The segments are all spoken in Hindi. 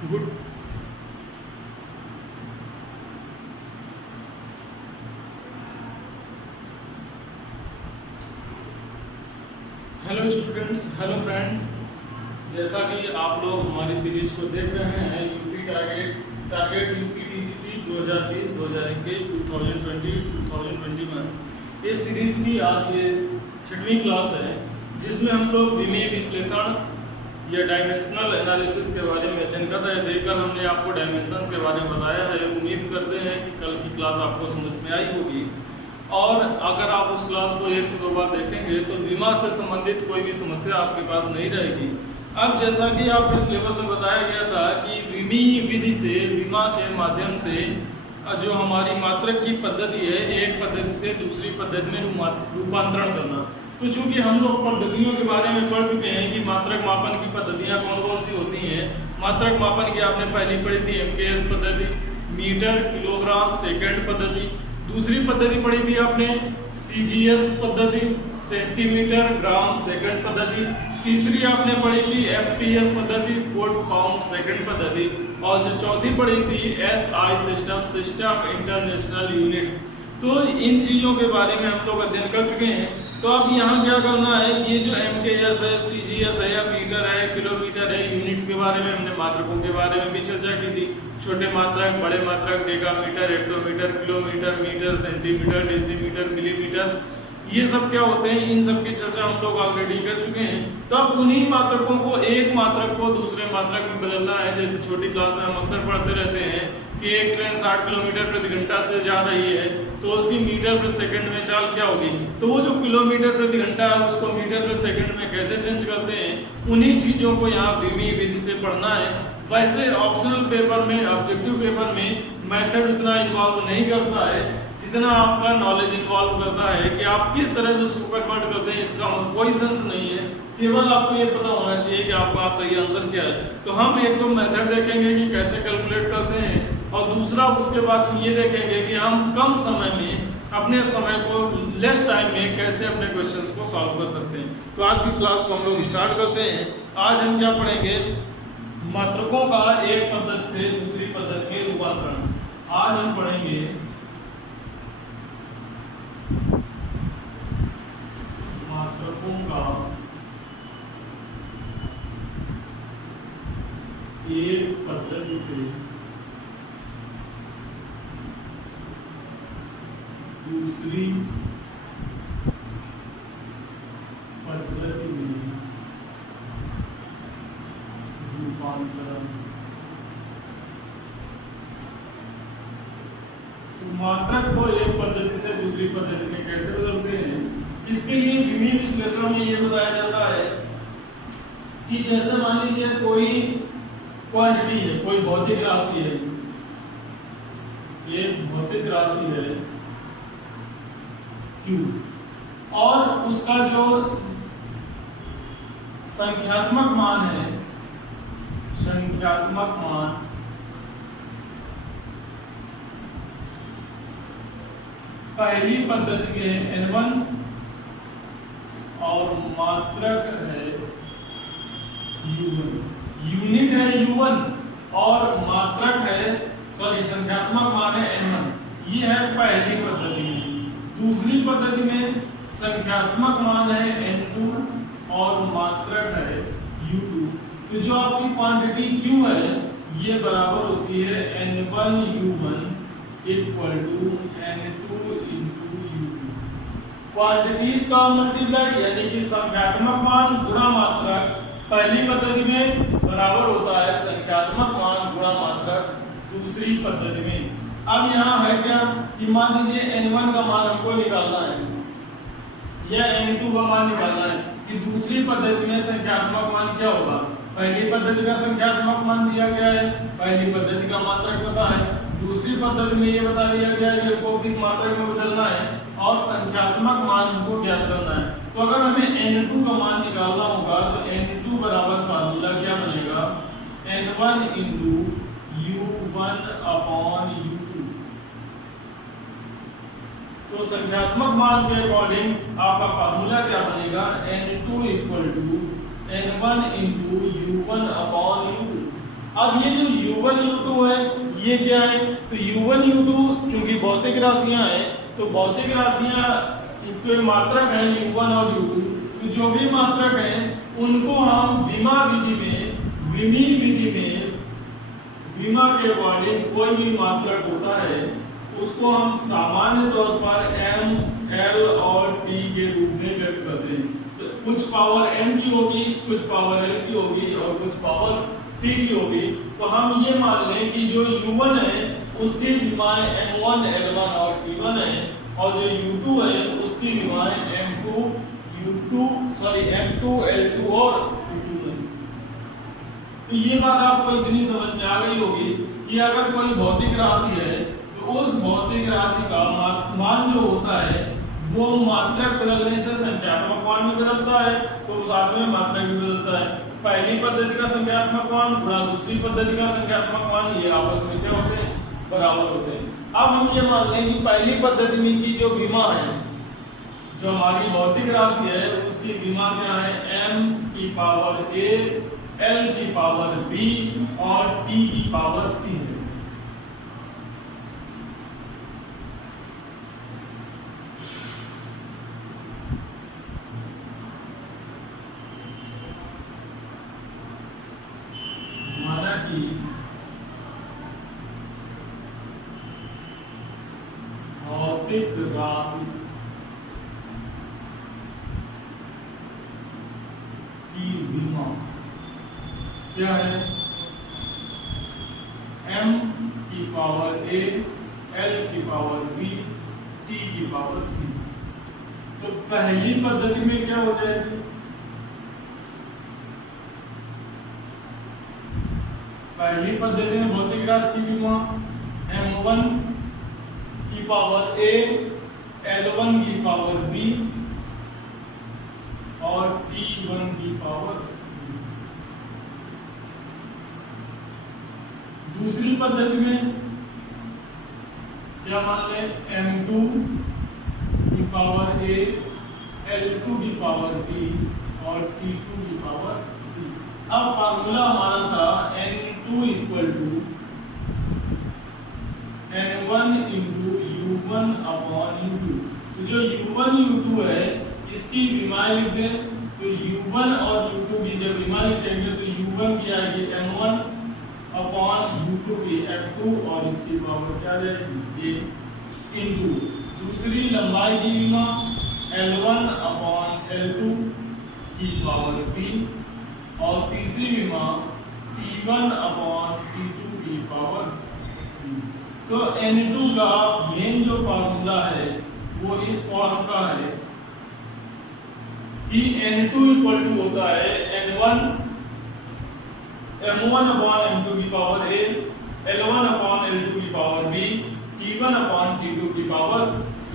Good. Hello students, hello friends. जैसा कि आप लोग हमारी सीरीज को देख रहे हैं, यूपी टारगेट यूपीटीजीटी 2020 2021 2020 2021, इस सीरीज की आज ये 6वीं क्लास है, जिसमें हम लोग विमीय विश्लेषण या डायमेंशनल एनालिसिस के बारे में अध्ययन कर रहे थे। कल हमने आपको डायमेंशंस के बारे में बताया है। उम्मीद करते हैं कि कल की क्लास आपको समझ में आई होगी, और अगर आप उस क्लास को 1 से 2 बार देखेंगे तो विमा से संबंधित कोई भी समस्या आपके पास नहीं रहेगी। अब जैसा कि आपके सिलेबस में बताया गया था कि विमीय विधि से, विमा के माध्यम से जो हमारी मात्रक की पद्धति है, एक पद्धति से दूसरी पद्धति में रूपांतरण करना। तो चूंकि हम लोग पद्धतियों के बारे में पढ़ चुके हैं कि मात्रक मापन की पद्धतियां कौन कौन सी होती हैं। मात्रक मापन की आपने पहली पढ़ी थी MKS पद्धति, मीटर किलोग्राम सेकंड पद्धति। दूसरी पद्धति पढ़ी थी आपने CGS पद्धति, सेंटीमीटर ग्राम सेकंड पद्धति। तीसरी आपने पढ़ी थी FPS पद्धति, फुट पाउंड सेकंड पद्धति। और जो चौथी पढ़ी थी SI सिस्टम इंटरनेशनल यूनिट्स। तो इन चीज़ों के बारे में हम लोग अध्ययन कर चुके हैं। तो अब यहाँ क्या करना है, ये जो MKS है, CGS है, या मीटर है, किलोमीटर है, यूनिट्स के बारे में हमने मात्रकों के बारे में भी चर्चा की थी। छोटे मात्रक, बड़े मात्रक, decametre, hectometre, kilometre, metre, centimetre, decimetre, millimetre, ये सब क्या होते हैं, इन सब की चर्चा हम लोग ऑलरेडी कर चुके हैं। तो अब उन्हीं मात्रकों को, एक मात्रक को दूसरे मात्रक में बदलना है। जैसे छोटी क्लास में हम अक्सर पढ़ते रहते हैं कि एक ट्रेन 60 किलोमीटर प्रति घंटा से जा रही है, तो उसकी मीटर प्रति सेकंड में चाल क्या होगी। तो वो जो किलोमीटर प्रति घंटा है उसको मीटर प्रति सेकंड में कैसे चेंज करते हैं, उन्हीं चीज़ों को यहाँ विमीय विधि से पढ़ना है। वैसे ऑप्शनल पेपर में, ऑब्जेक्टिव पेपर में मेथड उतना इन्वॉल्व नहीं करता है जितना आपका नॉलेज इन्वॉल्व करता है कि आप किस तरह से उसको कन्वर्ट करते हैं। इसका कोई सेंस नहीं है, केवल आपको ये पता होना चाहिए कि आपका सही आंसर क्या है। तो हम एक तो मेथड देखेंगे कि कैसे कैलकुलेट करते हैं, और दूसरा उसके बाद हम ये देखेंगे कि हम कम समय में, अपने समय को लेस टाइम में कैसे अपने क्वेश्चंस को सॉल्व कर सकते हैं। तो आज की क्लास को हम लोग स्टार्ट करते हैं। आज हम क्या पढ़ेंगे, मात्रकों का एक पद्धति से दूसरी पद्धति में रूपांतरण। आज हम पढ़ेंगे मात्रकों का एक पद्धति से दूसरी पद्धति में रूपांतरण। तो मात्रक को एक पद्धति से दूसरी पद्धति में कैसे बदलते हैं, इसके लिए विमीय विश्लेषण में ये बताया जाता है कि जैसे मान लीजिए कोई क्वांटिटी है, कोई भौतिक राशि है, ये भौतिक राशि है Q, और उसका जो संख्यात्मक मान है, संख्यात्मक मान पहली पद्धति में N1 और मात्रक है U1, यूनिट है U1 और मात्रक है, सॉरी, संख्यात्मक मान है N1। ये है पहली पद्धति में। दूसरी पद्धति में संख्यात्मक मान है N2 और मात्रक है U2। तो जो आपकी क्वांटिटी Q है, ये बराबर होती है N1 U1 equal to N2 into U2। Quantities का मल्टीप्लाई यानी कि संख्यात्मक मान गुणा मात्रक पहली पद्धति में बराबर होता है संख्यात्मक मान गुणा मात्रक दूसरी पद्धति में। अब यहाँ है क्या कि मान लीजिए N1 का मान हमको निकालना है या N2 का मान निकालना है, कि दूसरी पद्धति में संख्यात्मक मान क्या होगा। पहली पद्धति का संख्यात्मक मान दिया गया है, पहली पद्धति का मात्रक पता है, दूसरी पद्धति में ये बता दिया गया है कि को किस मात्रक में बदलना है और संख्यात्मक मान हमको ज्ञात करना है। तो अगर हमें N2 का मान निकालना होगा तो N2 बराबर फार्मूला क्या बनेगा, N1 into U1 upon U2। तो संख्यात्मक मान के अकॉर्डिंग आपका फार्मूला क्या बनेगा, N2 equal to N1 into U1 upon U2। अब ये जो U1 U2 है ये क्या है, तो U1 U2 चूंकि भौतिक राशियां हैं तो भौतिक राशियां तो मात्रक है U1 और U2, तो जो भी मात्रक हैं उनको हम विमा विधि में विमा के अकॉर्डिंग कोई भी मात्रक होता है उसको हम सामान्य तौर पर m, l और t के रूप में व्यक्त करते हैं। तो कुछ पावर m की होगी, कुछ पावर l की होगी और कुछ पावर t की होगी। तो हम ये मान लें कि जो U1 है उसकी विमाएं m1, l1 और t1 है और जो U2 है उसकी विमाएं m2, m2, l2 और u2 है। तो ये बात आपको इतनी समझ में आ गई होगी कि अगर कोई भौतिक राशि है तो उस भौतिक राशि का मान जो होता है वो मात्रक बदलने से संख्यात्मक मान में बदलता है, तो साथ में मात्रक भी बदलता है। पहली पद्धति का संख्यात्मक मान गुणा दूसरी पद्धति का संख्यात्मक मान, ये आपस में क्या होते हैं, बराबर होते हैं। अब हम ये मान लें कि पहली पद्धति में की जो विमा है, जो हमारी भौतिक राशि है उसकी विमा क्या है, m की पावर a, l की पावर b और t की पावर c है। माना कि भौतिक राशि की विमा क्या है, m की पावर a, l की पावर b, t की पावर c। तो पहली पद्धति में क्या हो जाएगी, पहली पद्धति में भौतिक राशि की विमा m1 की पावर a, l1 की पावर b और t1 की पावर c। दूसरी पद्धति में क्या मान लें, m2 की पावर a, l2 की पावर b और t2 की पावर c। अब फार्मूला हमारा था n2 equal to n1 into u1 upon u2। तो जो u1 u2 है इसकी विमाएं लिख दें, तो u1 और u2 की जब विमा लिखेंगे तो u1 की आएगी m1 अपॉन u2 की m2 और इसकी पावर क्या जाएगी a इंटू दूसरी लंबाई की विमा l1 अपॉन l2 की पावर b और तीसरी विमा t1 अपॉन t2 की पावर c। तो n2 का मेन जो फार्मूला है वो इस फॉर्म का है कि n2 इक्वल टू होता है m1 अपॉन m2 की power a, l1 upon l2 की power b, t1 upon t2 की पावर c।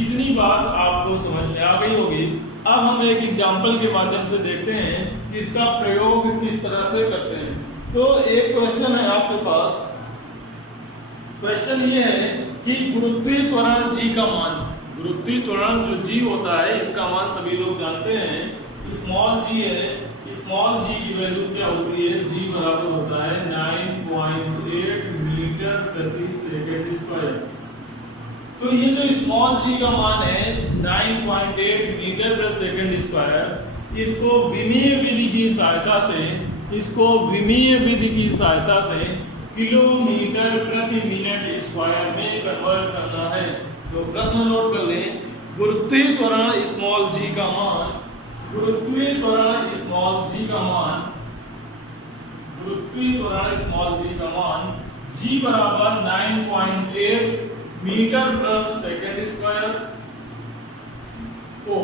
इतनी बात आपको समझ में आ गई होगी। अब हम एक एग्जांपल के माध्यम से देखते हैं कि इसका प्रयोग किस तरह से करते हैं। तो एक क्वेश्चन है आपके पास, क्वेश्चन ये है कि गुरुत्वीय त्वरण g का मान, गुरुत्वीय त्वरण जो g होता है इसका मान सभी लोग जानते हैं, स्मॉल g है, स्मॉल g की वैल्यू क्या होती है, g बराबर होता है 9.8 मीटर प्रति सेकंड स्क्वायर। तो ये जो स्मॉल g का मान है 9.8 मीटर प्रति सेकंड स्क्वायर, इसको विमीय विधि की सहायता से किलोमीटर प्रति मिनट स्क्वायर में कन्वर्ट करना है। तो प्रश्न नोट कर लें, गुरुत्वीय त्वरण स्मॉल g का मान, गुरुत्वीय त्वरण स्मॉल g का मान g बराबर 9.8 मीटर प्रति सेकंड स्क्वायर को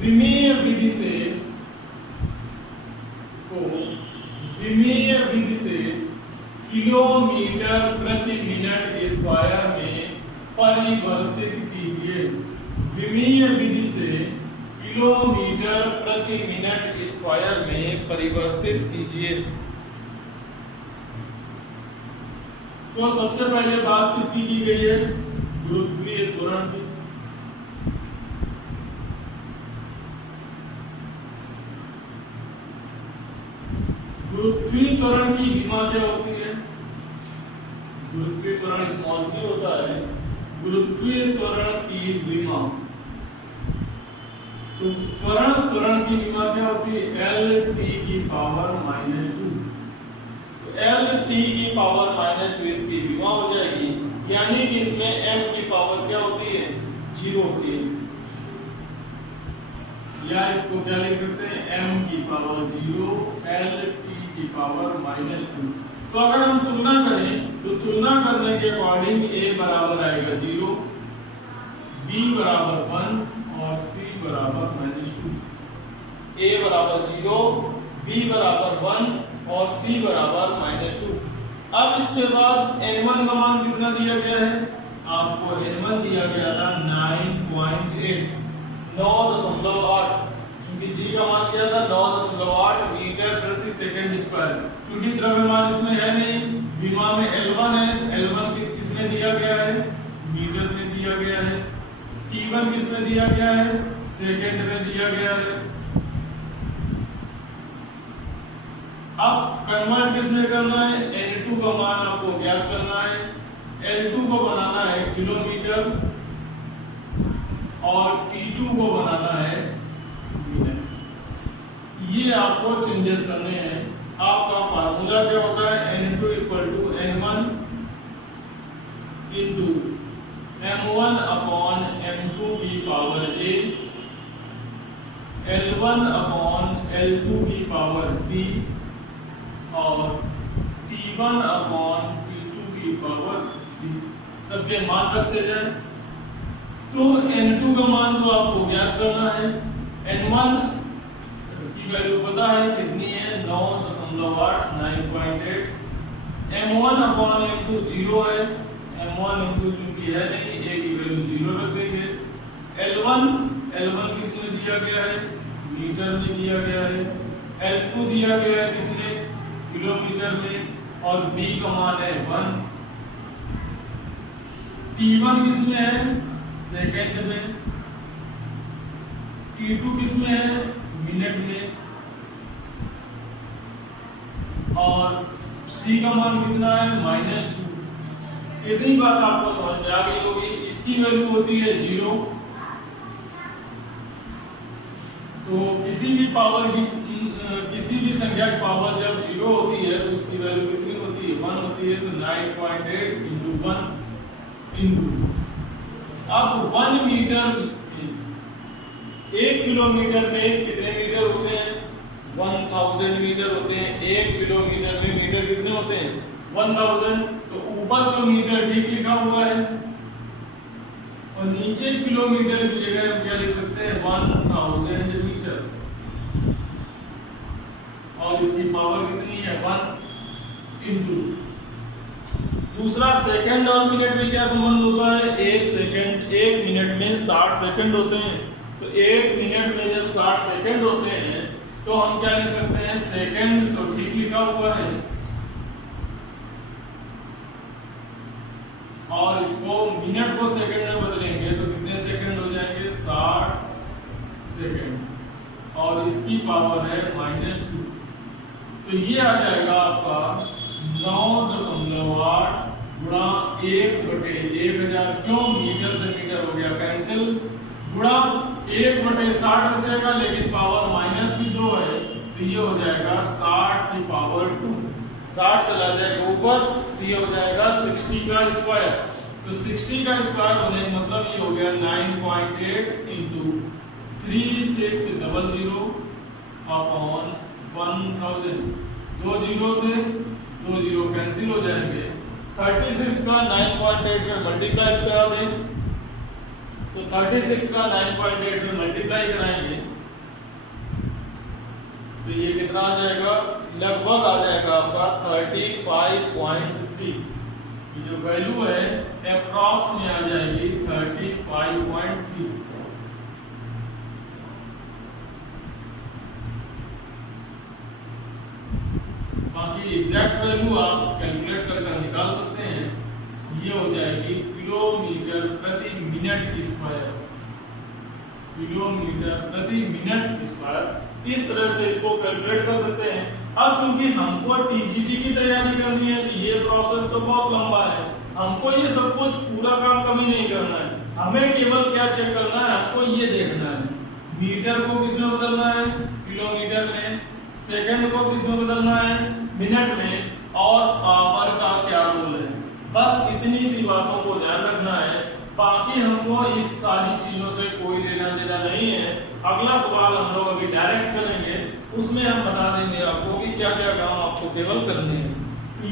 विमीय विधि से किलोमीटर प्रति मिनट स्क्वायर में परिवर्तित कीजिए। विमीय विधि से किलोमीटर प्रति मिनट स्क्वायर में परिवर्तित कीजिए। तो सबसे पहले बात किसकी की गई है, गुरुत्वीय त्वरण की। गुरुत्वीय त्वरण की विमा क्या होती है? गुरुत्वीय त्वरण स्मॉल जी होता है। गुरुत्वीय त्वरण की विमा, तो त्वरण की विमा क्या होती है? एल टी की पावर -2। तो एल टी की पावर -2 इसकी विमा हो जाएगी, यानी कि इसमें m की पावर क्या होती है? 0 होती है, या इसको क्या लिख सकते हैं? m की पावर 0 एल टी की पावर -2। तो अगर हम तुलना करें तो तुलना करने के अकॉर्डिंग a बराबर आएगा 0, b बराबर 1 और c बराबर -2। a बराबर 0, b बराबर 1 और c बराबर -2। अब इसके बाद n1 का मान कितना दिया गया है? आपको n1 दिया गया था 9.8, 9.8, क्योंकि g का मान क्या था? 9.8 मीटर प्रति सेकंड स्क्वायर। क्योंकि द्रव्यमान इसमें है नहीं, विमा में L1 है, L1 किसमें दिया गया है? मीटर में दिया गया है। T1 किसमें दिया गया है? सेकंड में दिया गया है। अब कन्वर्ट किसमें करना है? N2 का मान आपको ज्ञात करना है। L2 को बनाना है किलोमीटर और T2 को बनाना है मिनट। ये आपको चेंजेस करने हैं। आपका फार्मूला क्या होता है? N2 = N1 into M1 upon M2 की power A, L1 upon L2 की पावर B और T1 upon T2 की पावर C। सबके मान रखते जाए। तो N2 का मान तो आपको ज्ञात करना है। N1 की वैल्यू पता है कितनी है? 9.8, 9.8। M1 upon M2 0 है, M1 M2 चूंकि है नहीं, a की वैल्यू 0 रख देंगे। L1 किसमें दिया गया है? मीटर में दिया गया है। L2 दिया गया है किसमें? किलोमीटर में। और b का मान है 1। T1 किसमें है? सेकंड में। T2 किसमें है? मिनट में। और c का मान कितना है? -2। इतनी बात आपको समझ में आ गई होगी। इसकी वैल्यू होती है 0। तो किसी भी पावर की किसी भी संख्या की पावर जब 0 होती है तो उसकी वैल्यू कितनी होती है? 1 होती है। तो 9.8 × 1 × अब 1 मीटर, 1 किलोमीटर में कितने मीटर होते हैं? 1000 मीटर होते हैं। 1 किलोमीटर में मीटर कितने होते हैं? 1000। तो ऊपर तो मीटर ठीक लिखा हुआ है और नीचे किलोमीटर की जगह हम क्या लिख सकते हैं? 1000 मीटर। और इसकी पावर कितनी है? 1 × दूसरा सेकंड और मिनट में क्या संबंध होता है? 1 सेकंड, 1 मिनट में 60 सेकंड होते हैं। तो 1 मिनट में जब 60 सेकंड होते हैं तो हम क्या लिख सकते हैं? सेकंड तो ठीक लिखा हुआ है और इसको मिनट को सेकंड में बदलेंगे तो कितने सेकंड हो जाएंगे? 60 सेकंड। और इसकी पावर है -2। तो ये आ जाएगा आपका 9.8 गुणा 1/1000। क्यों? मीटर से मीटर हो गया कैंसिल, गुणा 1/60 बचेगा, लेकिन पावर -2 है तो ये हो जाएगा 60 की पावर 2। 60 चला जाएगा ऊपर तो ये हो जाएगा 60 का स्क्वायर। तो 60 का स्क्वायर होने का मतलब ये हो गया 9.8 × 3600 अपॉन 1000। 2 0 से 2 0 कैंसिल हो जाएंगे। 36 का 9.8 में मल्टीप्लाई करा दें तो 36 का 9.8 में मल्टीप्लाई कराएंगे तो ये कितना आ जाएगा? लगभग आ जाएगा आपका 35.3। ये जो वैल्यू है अप्रॉक्स में आ जाएगी 35.3। बाकी एग्जैक्ट वैल्यू आप कैलकुलेट करके निकाल सकते हैं। ये हो जाएगी किलोमीटर प्रति मिनट स्क्वायर। किलोमीटर प्रति मिनट स्क्वायर। इस तरह से इसको कैलकुलेट कर सकते हैं। अब क्योंकि हमको टीजीटी की तैयारी करनी है तो ये प्रोसेस तो बहुत लंबा है, हमको ये सब कुछ पूरा काम कभी नहीं करना है, हमें केवल क्या चेक करना है, हमको ये देखना है मीटर को किस में बदलना है, किलोमीटर में, सेकंड को किस में बदलना है, मिनट में, और पावर का क्या रोल है। बस इतनी सी बातों को ध्यान रखना है, बाकी हमको इस सारी चीजों से कोई लेना देना नहीं है। अगला सवाल हम लोग अभी डायरेक्ट करेंगे, उसमें हम बता देंगे आपको कि क्या क्या काम आपको केवल करने हैं।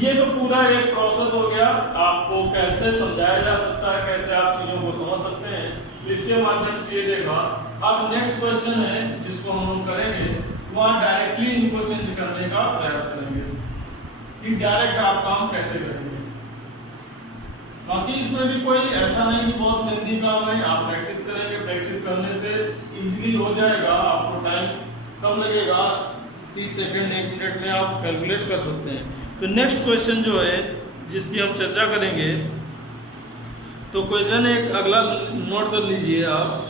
ये तो पूरा एक प्रोसेस हो गया, आपको कैसे समझाया जा सकता है, कैसे आप चीजों को समझ सकते हैं, इसके माध्यम से ये देखा। अब नेक्स्ट क्वेश्चन है जिसको हम लोग करेंगे, वहाँ डायरेक्टली इनको चेंज करने का प्रयास करेंगे कि डायरेक्ट आप काम कैसे करेंगे। बाकी इसमें भी कोई ऐसा नहीं कि बहुत लेंथी काम है, आप प्रैक्टिस करेंगे, प्रैक्टिस करने से इजीली हो जाएगा, आपको टाइम कम लगेगा, 30 सेकंड 1 मिनट में आप कैलकुलेट कर सकते हैं। तो नेक्स्ट क्वेश्चन जो है जिसकी हम चर्चा करेंगे, तो क्वेश्चन एक अगला नोट कर लीजिए आप।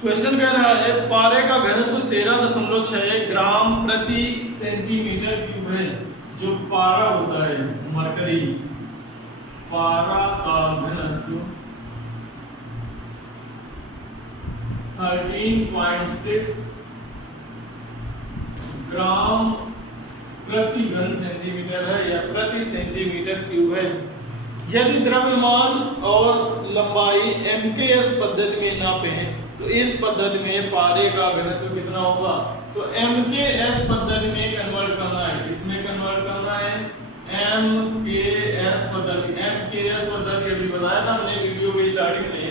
क्वेश्चन कह रहा है पारे का घनत्व 13.6 ग्राम प्रति सेंटीमीटर क्यूब है। जो पारा होता है, मरकरी, पारा का घनत्व 13.6 ग्राम प्रति घन सेंटीमीटर है या प्रति सेंटीमीटर क्यूब है। यदि द्रव्यमान और लंबाई एमकेएस पद्धति में नापें तो इस पद्धति में पारे का घनत्व कितना होगा। तो एमकेएस पद्धति में कन्वर्ट करना है, इसमें कन्वर्ट करना है एमकेएस पद्धति। एमकेएस पद्धति अभी बताया था हमने वीडियो के स्टार्टिंग में,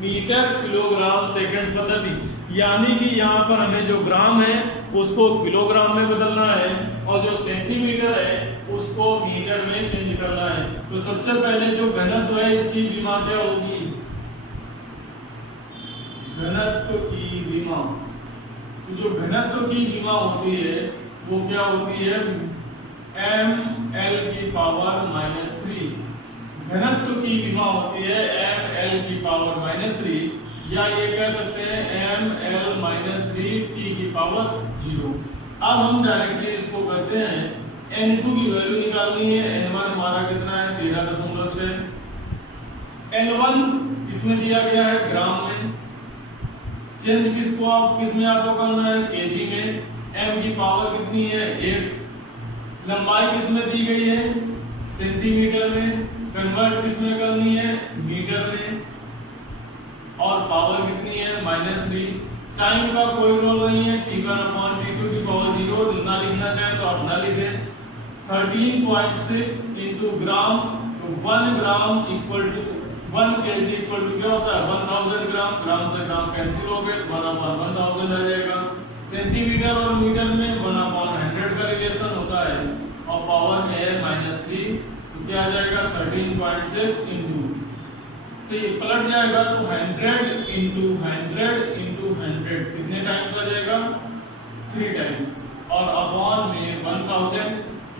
मीटर किलोग्राम सेकंड पद्धति, यानी कि यहाँ पर हमें जो ग्राम है उसको किलोग्राम में बदलना है और जो सेंटीमीटर है उसको मीटर में चेंज करना है। तो सबसे पहले जो घनत्व है इसकी विमा क्या होगी, घनत्व की विमा। तो जो घनत्व की विमा होती है वो क्या होती है, ml की पावर -3। घनत्व की विमा होती है ml की पावर -3, या ये कह सकते हैं ml-3 t की पावर 0। अब हम डायरेक्टली इसको करते हैं, n2 की वैल्यू निकालनी है, n1 हमारा कितना है 13.6, n1 इसमें दिया गया है ग्राम में, चेंज किसको आप किस में आपको करना है, केजी में, m की पावर कितनी है 1, लंबाई किस में दी गई है सेंटीमीटर में, कन्वर्ट किस में करनी है मीटर में, और पावर कितनी है -3। टाइम का कोई रोल नहीं है, t1/t2 की पावर 0 ना लिखना चाहे तो आप ना लिखें। 13.6 इंटू ग्राम, तो 1 gram equal to 1 kg equal to क्या होता है 1000 ग्राम, ग्राम से ग्राम कैंसिल हो गए, 1/1000 आ जाएगा। सेंटीमीटर और मीटर में 1/100 का रिलेशन होता है और पावर में है -3, तो क्या आ जाएगा 13.6 इंटू, तो ये पलट जाएगा तो 100 इंटू 100 कितने टाइम्स आ जाएगा 3 टाइम्स, और अपॉन में 1000,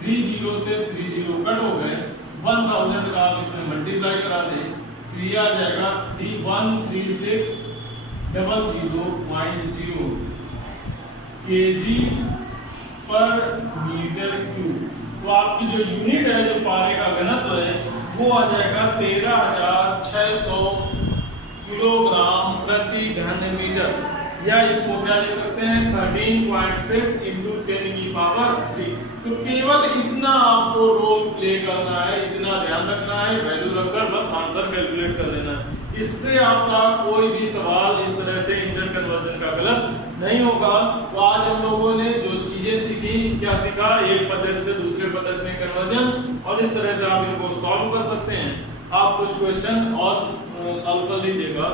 30 से 30 कट हो गए, 1000 का आप इसमें मल्टीप्लाई करा दें तो ये आ जाएगा 313600.0 केजी पर मीटर क्यूब। तो आपकी जो यूनिट है, जो पारे का घनत्व है, वो आ जाएगा 13600 किलोग्राम प्रति घन मीटर, या इसको क्या लिख सकते हैं 13.6 इंटू 10 की पावर 3। तो केवल इतना आपको रोल प्ले करना है, इतना ध्यान रखना है, वैल्यू रखकर बस आंसर कैलकुलेट कर देना है। इससे आपका कोई भी सवाल इस तरह से इंटर कन्वर्जन का गलत नहीं होगा। तो आज हम लोगों ने जो चीजें सीखी, क्या सीखा, एक पद्धति से दूसरे पद्धति में कन्वर्जन, और इस तरह से आप इनको सॉल्व कर सकते हैं। आप कुछ क्वेश्चन और सॉल्व कर लीजिएगा।